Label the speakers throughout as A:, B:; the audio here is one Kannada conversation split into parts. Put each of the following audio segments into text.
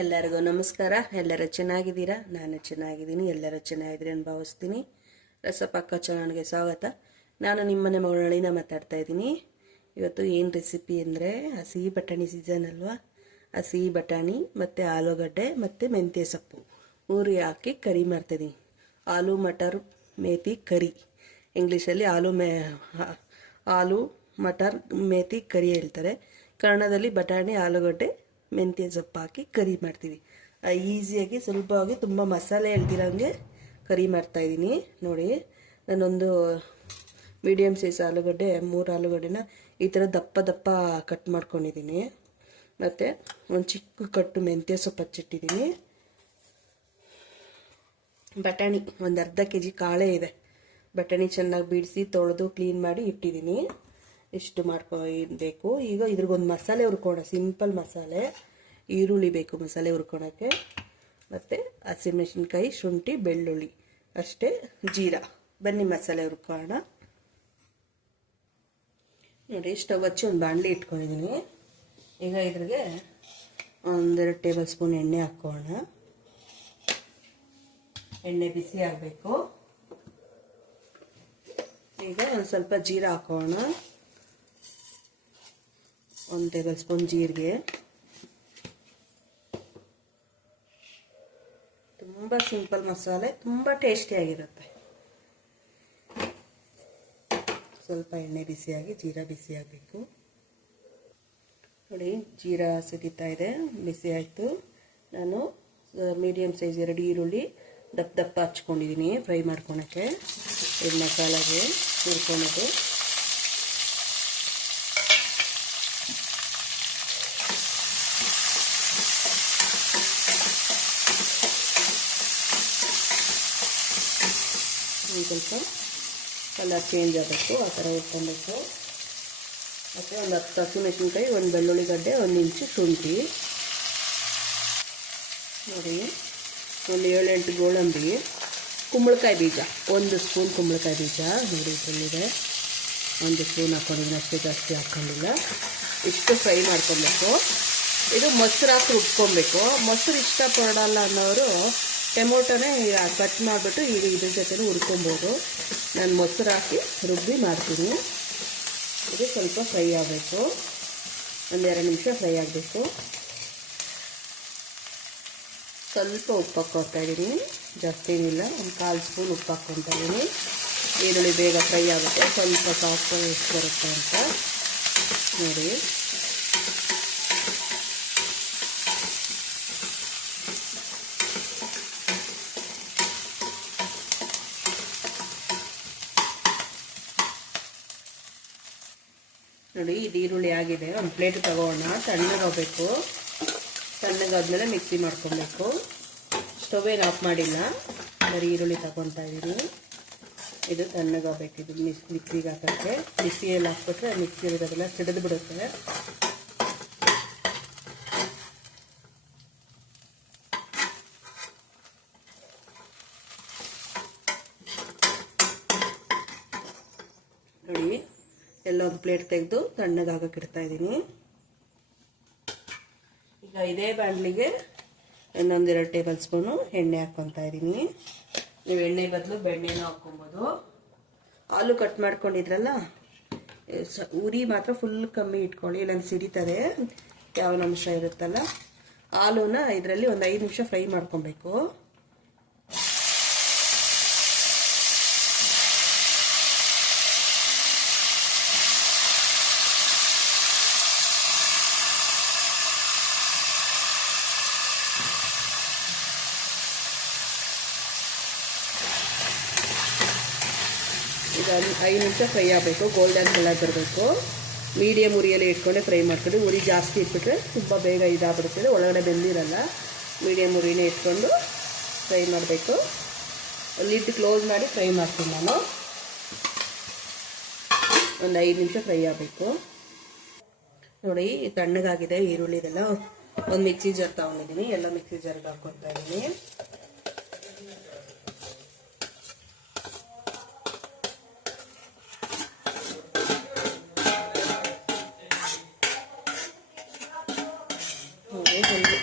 A: ಎಲ್ಲರಿಗೂ ನಮಸ್ಕಾರ. ಎಲ್ಲರೂ ಚೆನ್ನಾಗಿದ್ದೀರಾ? ನಾನು ಚೆನ್ನಾಗಿದ್ದೀನಿ. ಎಲ್ಲರೂ ಚೆನ್ನಾಗಿದ್ದೀರಿ ಅಂತ ಭಾವಿಸ್ತೀನಿ. ರಸಪಕ್ಕ ಚಾನಲ್ಗೆ ಸ್ವಾಗತ. ನಾನು ನಿಮ್ಮನೆ ಮಗಳಿನ ಮಾತಾಡ್ತಾ ಇದ್ದೀನಿ. ಇವತ್ತು ಏನು ರೆಸಿಪಿ ಅಂದರೆ ಹಸಿ ಬಟಾಣಿ ಸೀಸನ್ ಅಲ್ವಾ? ಹಸಿ ಬಟಾಣಿ ಮತ್ತು ಆಲೂಗಡ್ಡೆ ಮತ್ತು ಮೆಂತ್ಯ ಸೊಪ್ಪು. ಮೂರು ಹಾಕಿ ಕರಿ ಮಾಡ್ತಾಯಿದ್ದೀನಿ ಆಲೂ ಮಟರ್ ಮೇಥಿ ಕರಿ. ಇಂಗ್ಲೀಷಲ್ಲಿ ಆಲೂ ಮೇ ಆಲೂ ಮಟರ್ ಮೇಥಿ ಕರಿ ಹೇಳ್ತಾರೆ. ಕನ್ನಡದಲ್ಲಿ ಬಟಾಣಿ, ಆಲೂಗಡ್ಡೆ ಮೆಂತ್ಯ ಸೊಪ್ಪು ಹಾಕಿ ಕರಿ ಮಾಡ್ತೀವಿ. ಈಸಿಯಾಗಿ ಸುಲಭವಾಗಿ ತುಂಬ ಮಸಾಲೆ ಎಳ್ದಿರೋಂಗೆ ಕರಿ ಮಾಡ್ತಾಯಿದ್ದೀನಿ ನೋಡಿ, ನಾನೊಂದು ಮೀಡಿಯಮ್ ಸೈಜ್ ಆಲೂಗಡ್ಡೆ, ಮೂರು ಆಲೂಗಡ್ಡೆನ ಈ ಥರ ದಪ್ಪ ದಪ್ಪ ಕಟ್ ಮಾಡ್ಕೊಂಡಿದ್ದೀನಿ. ಮತ್ತು ಒಂದು ಚಿಕ್ಕ ಕಟ್ಟು ಮೆಂತ್ಯ ಸೊಪ್ಪು ಹಚ್ಚಿಟ್ಟಿದ್ದೀನಿ. ಬಟಾಣಿ, ಒಂದು ಅರ್ಧ ಕೆ ಜಿ ಕಾಳೆ ಇದೆ. ಬಟಾಣಿ ಚೆನ್ನಾಗಿ ಬಿಡಿಸಿ ತೊಳೆದು ಕ್ಲೀನ್ ಮಾಡಿ ಇಟ್ಟಿದ್ದೀನಿ. ಇಷ್ಟು ಮಾಡ್ಕೊ ಬೇಕು. ಈಗ ಇದ್ರಿಗೊಂದು ಮಸಾಲೆ ಹುರ್ಕೋಣ, ಸಿಂಪಲ್ ಮಸಾಲೆ. ಈರುಳ್ಳಿ ಬೇಕು ಮಸಾಲೆ ಹುರ್ಕೊಳಕ್ಕೆ ಮತ್ತು ಹಸಿಮೆಣಸಿನ್ಕಾಯಿ, ಶುಂಠಿ, ಬೆಳ್ಳುಳ್ಳಿ. ಅಷ್ಟೇ ಜೀರಾ. ಬನ್ನಿ ಮಸಾಲೆ ಹುರ್ಕೋಣ. ನೋಡಿ, ಸ್ಟವ್ ಹಚ್ಚಿ ಒಂದು ಬಾಣಲಿ ಇಟ್ಕೊಂಡಿದ್ದೀನಿ ಈಗ ಇದ್ರಿಗೆ ಒಂದೆರಡು ಟೇಬಲ್ ಸ್ಪೂನ್ ಎಣ್ಣೆ ಹಾಕೋಣ. ಎಣ್ಣೆ ಬಿಸಿ ಆಗಬೇಕು. ಈಗ ಒಂದು ಸ್ವಲ್ಪ ಜೀರಾ ಹಾಕೋಣ. ಒಂದು ಟೇಬಲ್ ಸ್ಪೂನ್ ಜೀರಿಗೆ. ತುಂಬ ಸಿಂಪಲ್ ಮಸಾಲೆ, ತುಂಬ ಟೇಸ್ಟಿಯಾಗಿರುತ್ತೆ ಸ್ವಲ್ಪ ಎಣ್ಣೆ ಬಿಸಿಯಾಗಿ, ಜೀರಾ ಬಿಸಿಯಾಗಬೇಕು. ನೋಡಿ, ಜೀರಾ ಸಿಡಿತಾ ಇದೆ, ಬಿಸಿ ಆಯಿತು. ನಾನು ಮೀಡಿಯಮ್ ಸೈಜ್ ಎರಡು ಈರುಳ್ಳಿ ದಪ್ಪ ದಪ್ಪ ಹಚ್ಕೊಂಡಿದ್ದೀನಿ, ಫ್ರೈ ಮಾಡ್ಕೊಳಕ್ಕೆ. ಇದು ಮಸಾಲೆಗೆ ಹುರ್ಕೊಳೋದು. ಒಂದು ಸ್ವಲ್ಪ ಕಲರ್ ಚೇಂಜ್ ಆಗಬೇಕು ಆ ಥರ ಇಟ್ಕೊಬೇಕು. ಮತ್ತು ಒಂದು ಹತ್ತು ಹಸಿಮೆಣ್ಸಿನ್ಕಾಯಿ ಒಂದು ಬೆಳ್ಳುಳ್ಳಿ ಗಡ್ಡೆ, ಒಂದು ಇಂಚು ಶುಂಠಿ. ನೋಡಿ, ಒಂದು ಏಳೆಂಟು ಗೋಡಂಬಿ. ಕುಂಬಳಕಾಯಿ ಬೀಜ, ಒಂದು ಸ್ಪೂನ್ ಕುಂಬಳಕಾಯಿ ಬೀಜ. ನೋಡಿ, ಇದರಲ್ಲಿದೆ. ಒಂದು ಸ್ಪೂನ್ ಹಾಕ್ಕೊಂಡಿದ್ದೀನಿ ಅಷ್ಟೇ ಜಾಸ್ತಿ ಹಾಕ್ಕೊಂಡಿಲ್ಲ ಇಷ್ಟು ಫ್ರೈ ಮಾಡ್ಕೊಬೇಕು. ಇದು ಮೊಸರು ಹಾಕಿ ರುಬ್ಕೊಬೇಕು ಮೊಸರು ಇಷ್ಟಪಡಲ್ಲ ಅನ್ನೋರು ಟೊಮೊಟೊನೇ ಕಟ್ ಮಾಡಿಬಿಟ್ಟು ಈಗ ಇದ್ರ ಜೊತೆ ಹುರ್ಕೊಬೋದು. ನಾನು ಮೊಸರು ಹಾಕಿ ರುಬ್ಬಿ ಮಾಡ್ತೀನಿ. ಇದು ಸ್ವಲ್ಪ ಫ್ರೈ ಆಗಬೇಕು. ಒಂದೆರಡು ನಿಮಿಷ ಫ್ರೈ ಆಗಬೇಕು. ಸ್ವಲ್ಪ ಉಪ್ಪು ಹಾಕ್ಕೊತಾ ಇದ್ದೀನಿ. ಜಾಸ್ತಿ ಏನಿಲ್ಲ. ಒಂದು ಕಾಲು ಸ್ಪೂನ್ ಉಪ್ಪು ಹಾಕ್ಕೊತಾ ಇದ್ದೀನಿ. ಈರುಳ್ಳಿ ಬೇಗ ಫ್ರೈ ಆಗುತ್ತೆ. ಸ್ವಲ್ಪ ಸಾಫ್ಟ್ ಬರುತ್ತೆ ಅಂತ. ನೋಡಿ. ನೋಡಿ, ಇದು ಈರುಳ್ಳಿ ಆಗಿದೆ. ಒಂದು ಪ್ಲೇಟ್ ತಗೋಣ. ತಣ್ಣಗಾಗಬೇಕು. ತಣ್ಣಗಾದ್ಮೇಲೆ ಮಿಕ್ಸಿ ಮಾಡ್ಕೊಬೇಕು. ಸ್ಟವ್ ಏನು ಆಫ್ ಮಾಡಿಲ್ಲ. ಬರೀ ಈರುಳ್ಳಿ ತಗೊತಾ ಇದ್ದೀನಿ. ಇದು ತಣ್ಣಗಾಗಬೇಕು. ಇದು ಮಿಕ್ಸ್ ಮಿಕ್ಸಿಗೆ ಹಾಕೋಕ್ಕೆ. ಮಿಕ್ಸಿಯಲ್ಲಿ ಹಾಕ್ಬಿಟ್ರೆ ಮಿಕ್ಸಿ ಇರೋದೆಲ್ಲ ಸಿಡಿದು ಬಿಡುತ್ತೆ ನೋಡಿ ಎಲ್ಲ ಒಂದು ಪ್ಲೇಟ್ ತೆಗೆದು ತಣ್ಣಗಾಗಕ್ಕೆ ಇಡ್ತಾ ಇದ್ದೀನಿ. ಈಗ ಇದೇ ಬಾಣಲಿಗೆ ಇನ್ನೊಂದೆರಡು ಟೇಬಲ್ ಸ್ಪೂನು ಎಣ್ಣೆ ಹಾಕ್ಕೊತಾ ಇದ್ದೀನಿ. ನೀವು ಎಣ್ಣೆ ಬದಲು ಬೆಣ್ಣೆನೂ ಹಾಕ್ಕೊಬೋದು. ಹಾಲು ಕಟ್ ಮಾಡ್ಕೊಂಡಿದ್ರಲ್ಲ ಉರಿ ಮಾತ್ರ ಫುಲ್ ಕಮ್ಮಿ ಇಟ್ಕೊಳ್ಳಿ, ಇಲ್ಲಾಂದ್ರೆ ಸಿಡಿತದೆ ಯಾವ ಅಂಶ ಇರುತ್ತಲ್ಲ. ಹಾಲುನ ಇದರಲ್ಲಿ ಒಂದು ಐದು ನಿಮಿಷ ಫ್ರೈ ಮಾಡ್ಕೊಬೇಕು. ಐದು- ಐದು ನಿಮಿಷ ಫ್ರೈ ಆಗಬೇಕು ಗೋಲ್ಡನ್ ಕಲರ್ ಬರಬೇಕು. ಮೀಡಿಯಮ್ ಉರಿಯಲ್ಲಿ ಇಟ್ಕೊಂಡೆ ಫ್ರೈ ಮಾಡ್ಕೊಂಡು, ಉರಿ ಜಾಸ್ತಿ ಇಟ್ಬಿಟ್ರೆ ತುಂಬ ಬೇಗ ಇದಾಗ್ಬಿಡ್ತದೆ ಒಳಗಡೆ ಬೆಂದಿರಲ್ಲ. ಮೀಡಿಯಮ್ ಉರಿನೇ ಇಟ್ಕೊಂಡು ಫ್ರೈ ಮಾಡಬೇಕು. ಲಿಡ್ ಕ್ಲೋಸ್ ಮಾಡಿ ಫ್ರೈ ಮಾಡ್ತೀನಿ ನಾನು. ಒಂದು ಐದು ನಿಮಿಷ ಫ್ರೈ ಆಗಬೇಕು. ನೋಡಿ, ತಣ್ಣಗಾಗಿದೆ ಈರುಳ್ಳಿದೆಲ್ಲ ಒಂದು ಮಿಕ್ಸಿ ಜಾರ್ ತಗೊಂಡಿದ್ದೀನಿ. ಎಲ್ಲ ಮಿಕ್ಸಿ ಜಾರ್ಗೆ ಹಾಕ್ಕೊತಾ ಇದ್ದೀನಿ.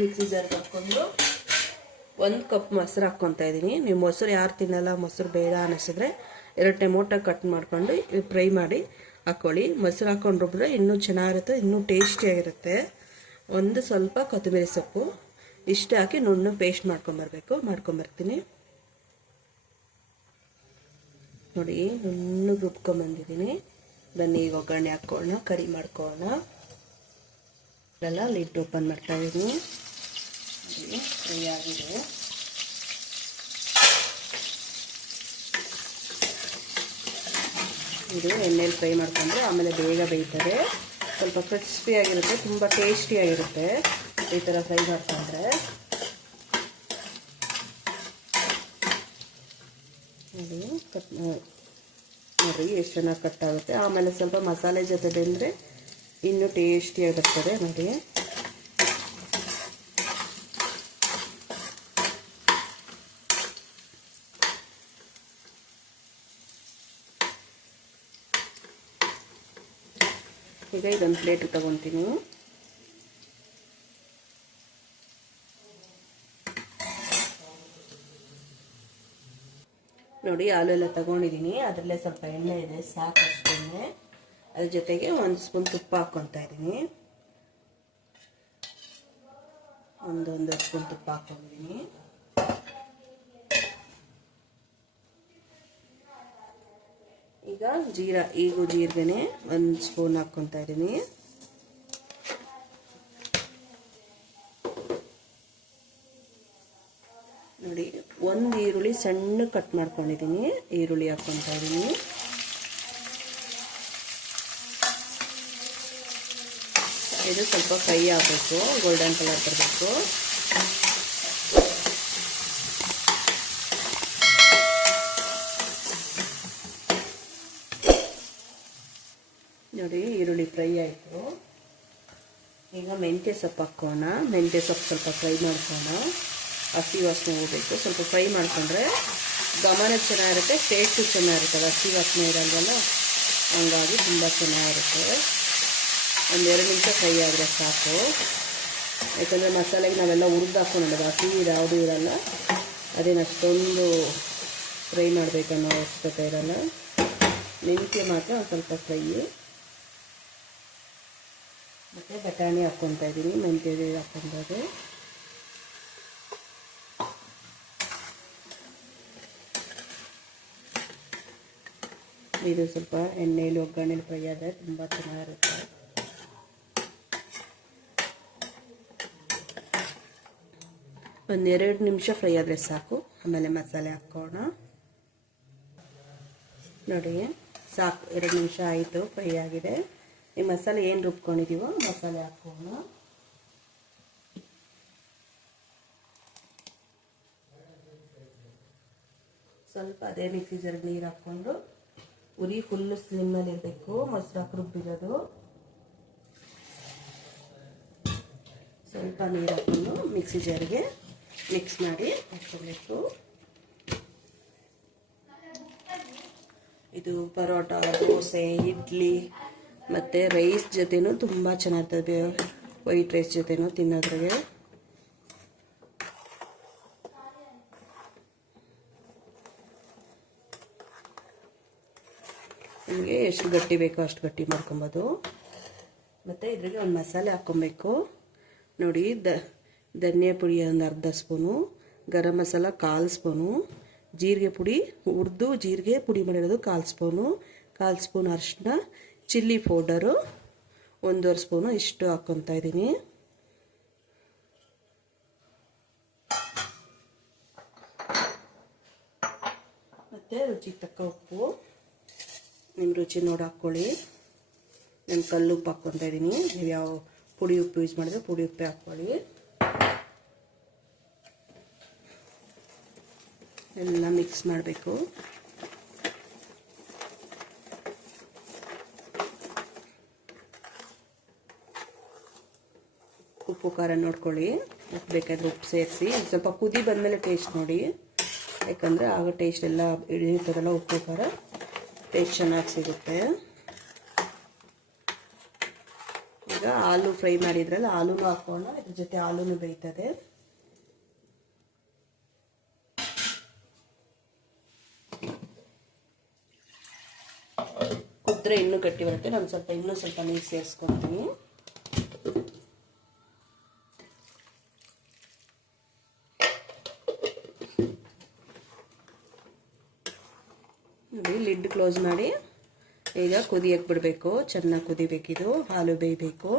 A: ಮಿಕ್ಸಿ ಜಾರ್ಗೆ ಹಾಕ್ಕೊಂಡು ಒಂದು ಕಪ್ ಮೊಸರು ಹಾಕ್ಕೊತಾ ಇದ್ದೀನಿ. ನೀವು ಮೊಸರು ಯಾರು ತಿನ್ನಲ್ಲ, ಮೊಸರು ಬೇಡ ಅನ್ನಿಸಿದ್ರೆ ಎರಡು ಟೊಮೊಟೊ ಕಟ್ ಮಾಡ್ಕೊಂಡು ಫ್ರೈ ಮಾಡಿ ಹಾಕ್ಕೊಳ್ಳಿ ಮೊಸರು ಹಾಕ್ಕೊಂಡು ರುಬ್ಬಿದ್ರೆ ಇನ್ನೂ ಚೆನ್ನಾಗಿರುತ್ತೆ, ಇನ್ನೂ ಟೇಸ್ಟಿಯಾಗಿರುತ್ತೆ ಒಂದು ಸ್ವಲ್ಪ ಕೊತ್ತಂಬರಿ ಸೊಪ್ಪು, ಇಷ್ಟು ಹಾಕಿ ನುಣ್ಣು ಪೇಸ್ಟ್ ಮಾಡ್ಕೊಂಬರ್ಬೇಕು ಮಾಡ್ಕೊಂಬರ್ತೀನಿ ನೋಡಿ, ನುಣ್ಣು ರುಬ್ಕೊಂಬಂದಿದ್ದೀನಿ ಬನ್ನಿ, ಈಗ ಒಗ್ಗರಣೆ ಹಾಕ್ಕೊಳ್ಳೋಣ ಕರಿ ಮಾಡ್ಕೊಳ್ಳೋಣ. ಎಲ್ಲ ಲಿಡ್ ಓಪನ್ ಮಾಡ್ತಾ ಇದ್ದೀನಿ ಫ್ರೈ ಆಗಿದೆ ಇದು ಎಣ್ಣೆಲಿ ಫ್ರೈ ಮಾಡ್ಕೊಂಡ್ರೆ ಆಮೇಲೆ ಬೇಗ ಬೇಯ್ತಾರೆ. ಸ್ವಲ್ಪ ಕ್ರಿಸ್ಪಿಯಾಗಿರುತ್ತೆ, ತುಂಬ ಟೇಸ್ಟಿಯಾಗಿರುತ್ತೆ. ಈ ಥರ ಫ್ರೈ ಮಾಡ್ಕೊಂಡ್ರೆ. ನೋಡಿ ಕಟ್ ನೋಡಿ ಎಷ್ಟು ಚೆನ್ನಾಗಿ ಕಟ್ ಆಗುತ್ತೆ. ಆಮೇಲೆ ಸ್ವಲ್ಪ ಮಸಾಲೆ ಜೊತೆ ಬೆಂದರೆ ಇನ್ನೂ ಟೇಸ್ಟಿಯಾಗಿ ಬರ್ತದೆ ನೋಡಿ. ಈಗ ಇದೊಂದು ಪ್ಲೇಟ್ ತಗೊತೀನಿ. ನೋಡಿ ಹಾಲು ಎಲ್ಲ ತಗೊಂಡಿದ್ದೀನಿ. ಅದರಲ್ಲೇ ಸ್ವಲ್ಪ ಎಣ್ಣೆ ಇದೆ, ಸಾಕಷ್ಟು ಎಣ್ಣೆ. ಅದ್ರ ಜೊತೆಗೆ ಒಂದು ಸ್ಪೂನ್ ತುಪ್ಪ ಹಾಕ್ಕೊತಾ ಇದ್ದೀನಿ. ಒಂದೊಂದು ಸ್ಪೂನ್ ತುಪ್ಪ ಹಾಕ್ಕೊಂಡಿದ್ದೀನಿ. ಈಗ ಜೀರ ಈಗ ಜೀರಿಗೆನೆ ಒಂದು ಸ್ಪೂನ್ ಹಾಕ್ಕೊತಾ ಇದ್ದೀನಿ. ನೋಡಿ, ಒಂದು ಈರುಳ್ಳಿ ಸಣ್ಣ ಕಟ್ ಮಾಡ್ಕೊಂಡಿದ್ದೀನಿ. ಈರುಳ್ಳಿ ಹಾಕ್ಕೊತಾ ಇದ್ದೀನಿ. ಇದು ಸ್ವಲ್ಪ ಫ್ರೈ ಆಗಬೇಕು ಗೋಲ್ಡನ್ ಕಲರ್ ಬರಬೇಕು. ನೋಡಿ, ಈರುಳ್ಳಿ ಫ್ರೈ ಆಯಿತು. ಈಗ ಮೆಂತ್ಯ ಸೊಪ್ಪು ಹಾಕೋಣ. ಮೆಂತ್ಯ ಸೊಪ್ಪು ಸ್ವಲ್ಪ ಫ್ರೈ ಮಾಡ್ಕೋಣ. ಹಸಿ ವಾಸನೆ ಹೋಗಬೇಕು. ಸ್ವಲ್ಪ ಫ್ರೈ ಮಾಡ್ಕೊಂಡ್ರೆ ಗಮನ ಚೆನ್ನಾಗಿರುತ್ತೆ ಟೇಸ್ಟು ಚೆನ್ನಾಗಿರುತ್ತೆ. ಹಸಿ ವಾಸನೆ ಇರಲ್ವಲ್ಲ ಹಂಗಾಗಿ ತುಂಬ ಚೆನ್ನಾಗಿರುತ್ತೆ. ಒಂದೆರಡು ನಿಮಿಷ ಫ್ರೈ ಆದರೆ ಸಾಕು. ಯಾಕಂದರೆ ಮಸಾಲೆಗೆ ನಾವೆಲ್ಲ ಹುರಿದು ಹಾಕ್ಕೊಂಡಲ್ಲ ಹಸಿ ಯಾವುದೂ ಇರಲ್ಲ, ಅದೇನು ಅಷ್ಟೊಂದು ಫ್ರೈ ಮಾಡಬೇಕನ್ನೋ ಅವಶ್ಯಕತೆ ಇರಲ್ಲ. ಮೆಂತ್ಯ ಮಾತ್ರ ಒಂದು ಸ್ವಲ್ಪ ಫ್ರೈ. ಮತ್ತು ಬಟಾಣಿ ಹಾಕ್ಕೊತಾ ಇದ್ದೀನಿ ಮೆಂತ್ಯ ಹಾಕ್ಕೊಂಡಾಗ ಇದು ಸ್ವಲ್ಪ ಎಣ್ಣೆಯಲ್ಲಿ ಒಗ್ಗರಣೆಲಿ ಫ್ರೈ ಆದರೆ ತುಂಬ ಚೆನ್ನಾಗಿರುತ್ತೆ. ಒಂದೆರಡು ನಿಮಿಷ ಫ್ರೈ ಆದರೆ ಸಾಕು, ಆಮೇಲೆ ಮಸಾಲೆ ಹಾಕೋಣ. ನೋಡಿ, ಸಾಕು, ಎರಡು ನಿಮಿಷ ಆಯಿತು, ಫ್ರೈ ಆಗಿದೆ. ಈ ಮಸಾಲೆ ಏನು ರುಬ್ಕೊಂಡಿದ್ದೀವೋ ಮಸಾಲೆ ಹಾಕೋಣ. ಸ್ವಲ್ಪ ಅದೇ ಮಿಕ್ಸಿ ಜರ್ಗೆ ನೀರು ಹಾಕ್ಕೊಂಡು ಉರಿ ಫುಲ್ಲು ಸ್ಲಿಮ್ಮಲ್ಲಿ ಇರಬೇಕು ಮೊಸರು ಹಾಕಿ ರುಬ್ಬಿರೋದು. ಸ್ವಲ್ಪ ನೀರು ಹಾಕ್ಕೊಂಡು ಮಿಕ್ಸಿ ಜಾರ್ಗೆ ಮಿಕ್ಸ್ ಮಾಡಿ ಹಾಕ್ಕೋಬೇಕು. ಇದು ಪರೋಟ, ದೋಸೆ, ಇಡ್ಲಿ. ಮತ್ತು ರೈಸ್ ಜೊತೆನೂ ತುಂಬ ಚೆನ್ನಾಗ್ತದೆ. ವೈಟ್ ರೈಸ್ ಜೊತೆನೂ ತಿನ್ನೋದ್ರಾಗೆ. ನಿಮಗೆ ಎಷ್ಟು ಗಟ್ಟಿ ಬೇಕೋ ಅಷ್ಟು ಗಟ್ಟಿ ಮಾಡ್ಕೊಬೋದು. ಮತ್ತು ಇದ್ರಿಗೆ ಒಂದು ಮಸಾಲೆ ಹಾಕ್ಕೊಬೇಕು. ನೋಡಿ, ದ, ಧನಿಯಾ ಪುಡಿ ಒಂದು ಅರ್ಧ ಸ್ಪೂನು, ಗರಂ ಮಸಾಲ ಕಾಲು ಸ್ಪೂನು, ಜೀರಿಗೆ ಪುಡಿ ಹುರಿದು ಜೀರಿಗೆ ಪುಡಿ ಮಾಡಿರೋದು ಕಾಲು ಸ್ಪೂನು, ಕಾಲು ಸ್ಪೂನ್ ಅರಿಶಿನ ಚಿಲ್ಲಿ ಪೌಡರು ಒಂದೂವರೆ ಸ್ಪೂನು ಇಷ್ಟು ಹಾಕ್ಕೊತಾ ಇದ್ದೀನಿ. ಮತ್ತು ರುಚಿಗೆ ತಕ್ಕ ಉಪ್ಪು. ನಿಮ್ಮ ರುಚಿ ನೋಡಿ ಹಾಕ್ಕೊಳ್ಳಿ. ನಾನು ಕಲ್ಲು ಉಪ್ಪು ಹಾಕ್ಕೊತಾ ಇದ್ದೀನಿ. ನೀವು ಯಾವ ಪುಡಿ ಉಪ್ಪು ಯೂಸ್ ಮಾಡಿದ್ರೆ ಪುಡಿ ಉಪ್ಪೆ ಹಾಕ್ಕೊಳ್ಳಿ. ಎಲ್ಲ ಮಿಕ್ಸ್ ಮಾಡಬೇಕು. ಉಪ್ಪು ಖಾರ ನೋಡ್ಕೊಳ್ಳಿ. ಉಪ್ಪು ಬೇಕಾದ್ರೆ ಉಪ್ಪು ಸೇರಿಸಿ, ಸ್ವಲ್ಪ ಕುದಿ ಬಂದಮೇಲೆ ಟೇಸ್ಟ್ ನೋಡಿ. ಯಾಕಂದರೆ ಆಗ ಟೇಸ್ಟ್ ಎಲ್ಲ ಇಳಿಯುತ್ತದಲ್ಲ ಉಪ್ಪು ಖಾರ ಟೇಸ್ಟ್ ಚೆನ್ನಾಗಿ ಸಿಗುತ್ತೆ. ಈಗ ಹಾಲು ಫ್ರೈ ಮಾಡಿದ್ರಲ್ಲ, ಆಲೂನು ಹಾಕೋಣ. ಇದ್ರ ಜೊತೆ ಆಲೂನು ಬೇಯ್ತದೆ. ಕುದ್ರೆ ಇನ್ನೂ ಗಟ್ಟಿ ಬರುತ್ತೆ. ನಾನು ಸ್ವಲ್ಪ ಇನ್ನೂ ಸ್ವಲ್ಪ ನೀರು ಸೇರಿಸ್ಕೊತೀನಿ ನೋಡಿ ಲಿಡ್ ಕ್ಲೋಸ್ ಮಾಡಿ. ಈಗ ಕುದಿಯಕ್ಕೆ ಬಿಡಬೇಕು. ಚೆನ್ನಾಗಿ ಕುದಿಬೇಕಿದು ಹಾಲು ಬೇಯಬೇಕು.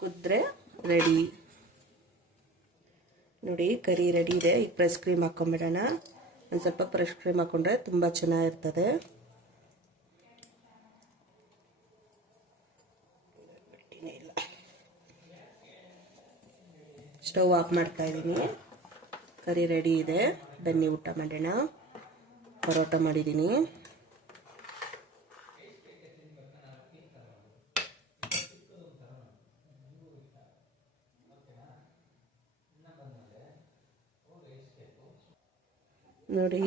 A: ಕುದ್ರೆ ರೆಡಿ ನೋಡಿ, ಕರಿ ರೆಡಿ ಇದೆ. ಈಗ ಫ್ರೆಶ್ ಕ್ರೀಮ್ ಹಾಕೊಂಡ್ಬಿಡೋಣ ಒಂದು ಸ್ವಲ್ಪ ಫ್ರೆಶ್ ಕ್ರೀಮ್ ಹಾಕೊಂಡ್ರೆ ತುಂಬ ಚೆನ್ನಾಗಿರ್ತದೆ. ಸ್ಟವ್ ಆಫ್ ಮಾಡ್ತಾ ಇದ್ದೀನಿ. ಕರಿ ರೆಡಿ ಇದೆ. ಬನ್ನಿ ಊಟ ಮಾಡೋಣ. ಪರೋಟ ಮಾಡಿದ್ದೀನಿ. ನೋಡಿ.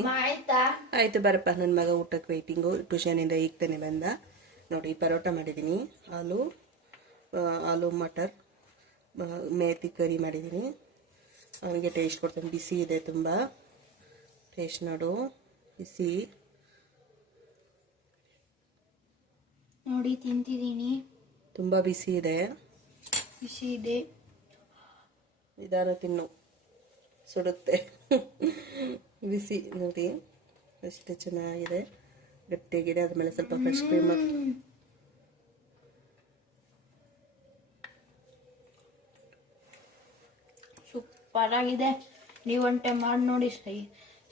B: ಆಯ್ತು?
A: ಬರಪ್ಪ ನನ್ನ ಮಗ ಊಟಕ್ಕೆ ವೆಯ್ಟಿಂಗು ಟ್ಯೂಷನಿಂದ ಈಗ ತಾನೆ ಬಂದ. ನೋಡಿ ಪರೋಟ ಮಾಡಿದ್ದೀನಿ. ಆಲೂ ಆಲೂ ಮಟರ್. ಮೇಥಿ ಕರಿ ಮಾಡಿದ್ದೀನಿ ಅವನಿಗೆ ಟೇಸ್ಟ್ ಕೊಡ್ತೀನಿ. ಬಿಸಿ ಇದೆ ತುಂಬ. ಟೇಸ್ಟ್ ನೋಡು. ಬಿಸಿ.
B: ನೋಡಿ ತಿಂತಿದ್ದೀನಿ
A: ತುಂಬ ಬಿಸಿ ಇದೆ.
B: ಬಿಸಿ ಇದೆ.
A: ನಿಧಾನ ತಿನ್ನು. ಸುಡುತ್ತೆ. ಬಿಸಿ ನೋಡಿ. ಎಷ್ಟು ಚೆನ್ನಾಗಿದೆ. ಗಟ್ಟಿಯಾಗಿದೆ. ಅದ್ಮೇಲೆ ಸ್ವಲ್ಪ ಫ್ರೆಶ್ ಕ್ರೀಮ್
B: ಸೂಪರ್ ಆಗಿದೆ ನೀವು ಒನ್ ಟೈಮ್ ಮಾಡಿ ನೋಡಿ ಸೈ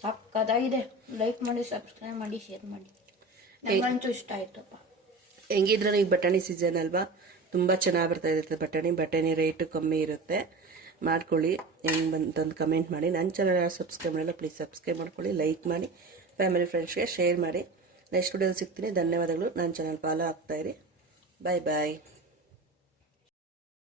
B: ಸಕ್ಕತ್ತಾಗಿದೆ. ಲೈಕ್ ಮಾಡಿ ಸಬ್ಸ್ಕ್ರೈಬ್ ಮಾಡಿ ಶೇರ್ ಮಾಡಿ. ನನಗಂತೂ ಇಷ್ಟ ಆಯ್ತಪ್ಪ.
A: ಹೆಂಗಿದ್ರೆ ಈಗ ಬಟಾಣಿ ಸೀಸನ್ ಅಲ್ವಾ? ತುಂಬ ಚೆನ್ನಾಗಿ ಬರ್ತಾ ಇರುತ್ತೆ ಬಟಾಣಿ. ಬಟಾಣಿ ರೇಟು ಕಮ್ಮಿ ಇರುತ್ತೆ. ಮಾಡ್ಕೊಳ್ಳಿ. ಹೆಂಗೆ ಬಂತಂದು ಕಮೆಂಟ್ ಮಾಡಿ. ನನ್ನ ಚಾನಲ್ ಯಾರು ಸಬ್ಸ್ಕ್ರೈಬ್ ಮಾಡಿಲ್ಲ ಪ್ಲೀಸ್ ಸಬ್ಸ್ಕ್ರೈಬ್ ಮಾಡ್ಕೊಳ್ಳಿ. ಲೈಕ್ ಮಾಡಿ. ಫ್ಯಾಮಿಲಿ ಫ್ರೆಂಡ್ಸ್ಗೆ ಶೇರ್ ಮಾಡಿ. ನೆಕ್ಸ್ಟ್ ವಿಡಿಯೋದಲ್ಲಿ ಸಿಗ್ತೀನಿ. ಧನ್ಯವಾದಗಳು. ನನ್ನ ಚಾನಲ್ ಫಾಲೋ ಆಗ್ತಾಯಿರಿ ಬಾಯ್ ಬಾಯ್